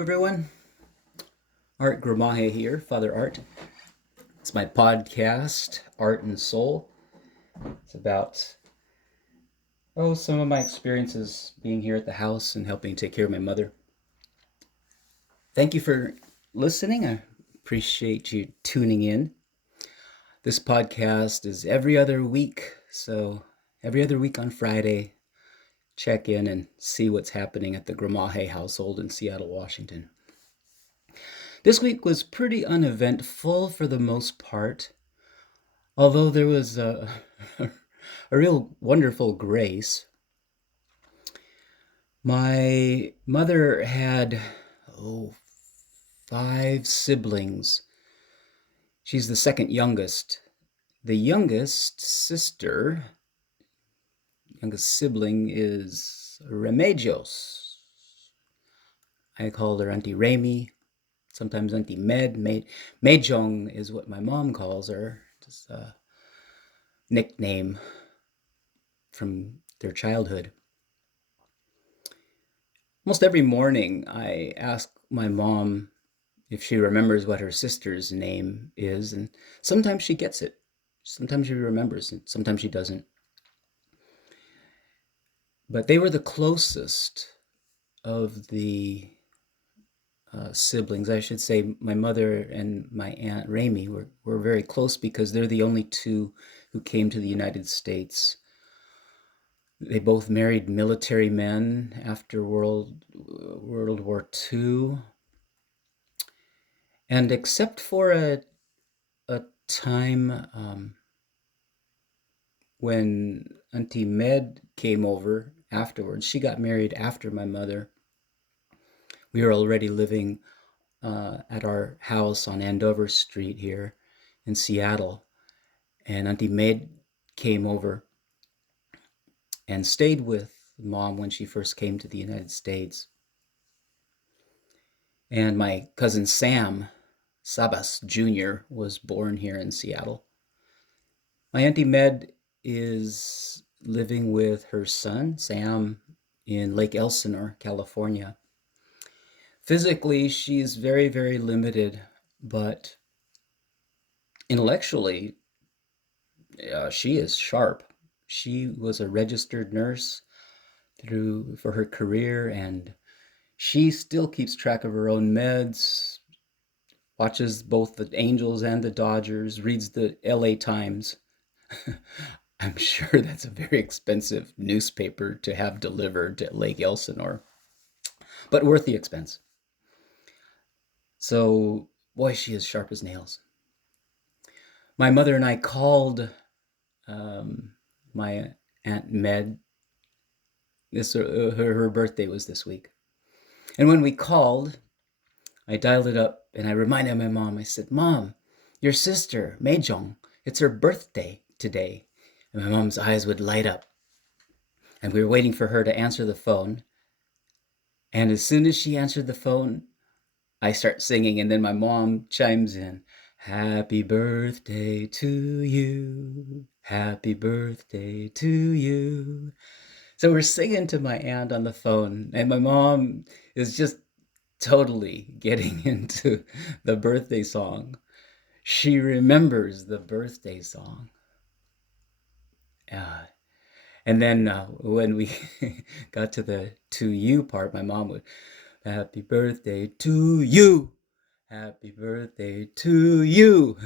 everyone. Art Gramahe here, Father Art. It's my podcast, Art and Soul. It's about some of my experiences being here at the house and helping take care of my mother. Thank you for listening. I appreciate you tuning in. This podcast is every other week, so every other week on Friday, check in and see what's happening at the Gramahe household in Seattle, Washington. This week was pretty uneventful for the most part, although there was a real wonderful grace. My mother had, 5 siblings. She's the second youngest. The youngest sibling is Remedios. I called her Auntie Remy, sometimes Auntie Mejong is what my mom calls her, just a nickname from their childhood. Almost every morning, I ask my mom if she remembers what her sister's name is, and sometimes she gets it. Sometimes she remembers, and sometimes she doesn't. But they were the closest of the siblings. I should say my mother and my Aunt Remy were very close because they're the only two who came to the United States. They both married military men after World War II. And except for a time when Auntie Med came over afterwards, she got married after my mother. We were already living at our house on Andover Street here in Seattle. And Auntie Med came over and stayed with Mom when she first came to the United States. And my cousin Sam Sabas Jr. was born here in Seattle. My Auntie Med is living with her son, Sam, in Lake Elsinore, California. Physically, she's very, very limited, but intellectually, she is sharp. She was a registered nurse for her career, and she still keeps track of her own meds, watches both the Angels and the Dodgers, reads the LA Times. I'm sure that's a very expensive newspaper to have delivered to Lake Elsinore, but worth the expense. So, boy, she is sharp as nails. My mother and I called my Aunt Med. Her birthday was this week. And when we called, I dialed it up and I reminded my mom, I said, Mom, your sister, Meijong, it's her birthday today. And my mom's eyes would light up. And we were waiting for her to answer the phone. And as soon as she answered the phone, I start singing, and then my mom chimes in, Happy birthday to you, happy birthday to you. So we're singing to my aunt on the phone, and my mom is just totally getting into the birthday song. She remembers the birthday song. And then when we got to the to you part, my mom would, Happy birthday to you. Happy birthday to you.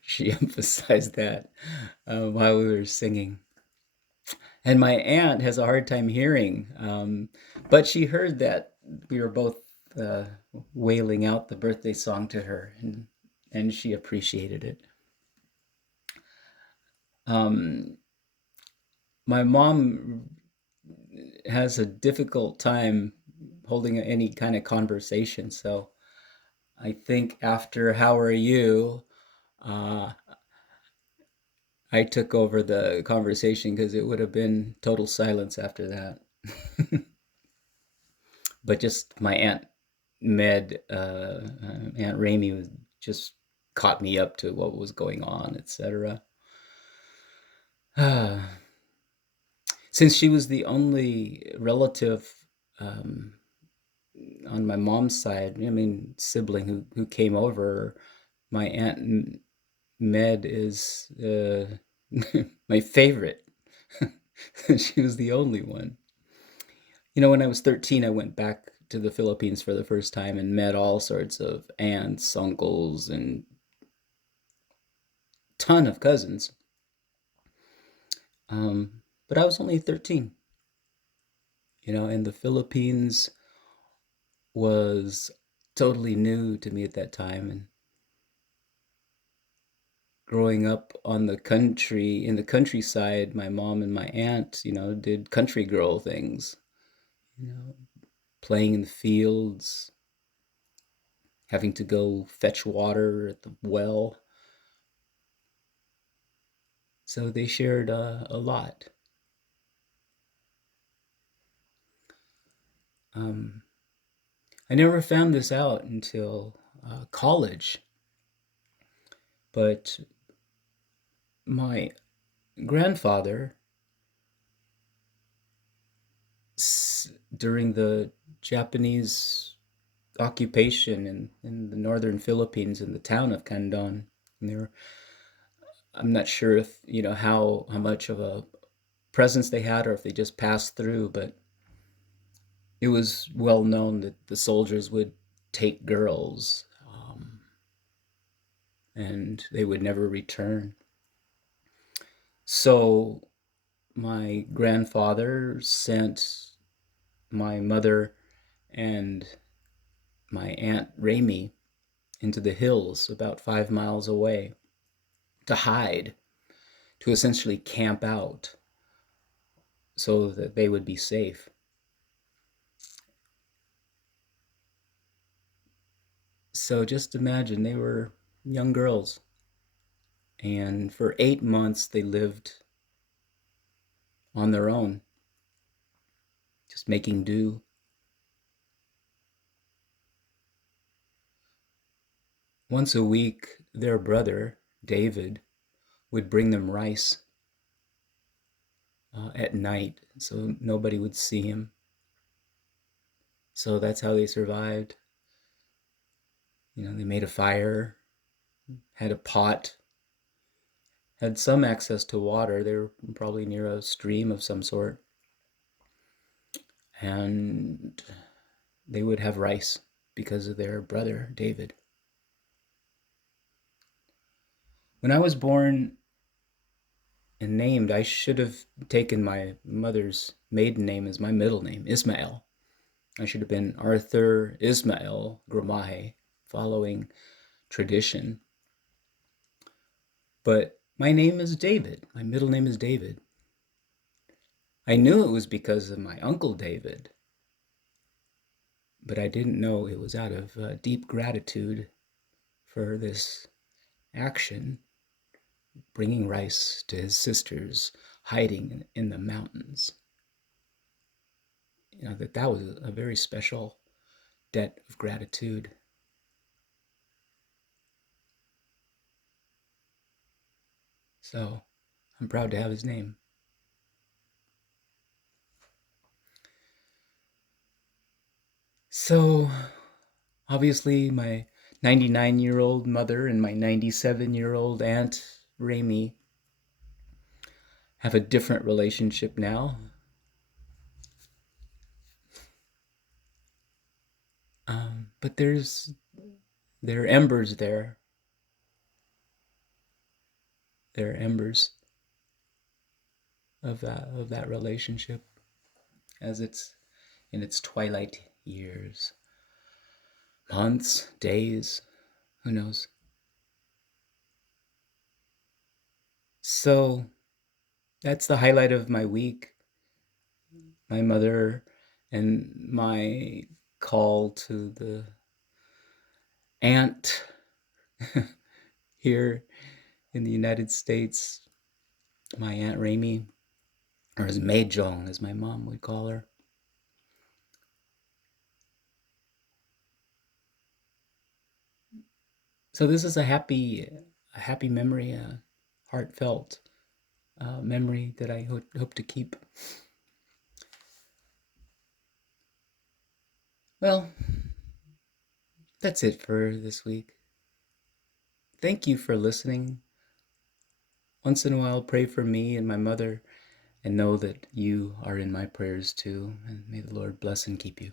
She emphasized that while we were singing. And my aunt has a hard time hearing, but she heard that we were both wailing out the birthday song to her, and she appreciated it. My mom has a difficult time holding any kind of conversation, so I think after How Are You, uh, I took over the conversation because it would have been total silence after that. But just my Aunt Remy was just caught me up to what was going on, etc. Since she was the only relative on my mom's side, I mean, sibling who came over, my aunt Med is my favorite. She was the only one. When I was 13, I went back to the Philippines for the first time and met all sorts of aunts, uncles, and ton of cousins. But I was only 13, and the Philippines was totally new to me at that time. And growing up in the countryside, my mom and my aunt, did country girl things, you know, playing in the fields, having to go fetch water at the well. So they shared a lot. Um, I never found this out until college, but my grandfather, during the Japanese occupation in the northern Philippines in the town of Candon, and I'm not sure if how much of a presence they had or if they just passed through, but it was well known that the soldiers would take girls, and they would never return. So my grandfather sent my mother and my aunt Remy into the hills about 5 miles away to hide, to essentially camp out so that they would be safe. So just imagine, they were young girls, and for 8 months they lived on their own, just making do. Once a week, their brother, David, would bring them rice at night so nobody would see him. So that's how they survived. They made a fire, had a pot, had some access to water. They were probably near a stream of some sort. And they would have rice because of their brother, David. When I was born and named, I should have taken my mother's maiden name as my middle name, Ismael. I should have been Arthur Ismael Gramaje, following tradition. But my name is David. My middle name is David. I knew it was because of my uncle David, but I didn't know it was out of deep gratitude for this action, bringing rice to his sisters hiding in the mountains. That was a very special debt of gratitude. So I'm proud to have his name. So obviously, my 99-year-old mother and my 97-year-old aunt Remy have a different relationship now. But there are embers there. There are embers of that relationship as it's in its twilight years, months, days, who knows. So that's the highlight of my week. My mother and my call to the aunt here in the United States, my Aunt Remy, or as Mei Jong, as my mom would call her. So this is a happy memory, a heartfelt memory that I hope to keep. Well, that's it for this week. Thank you for listening. Once in a while, pray for me and my mother, and know that you are in my prayers too. And may the Lord bless and keep you.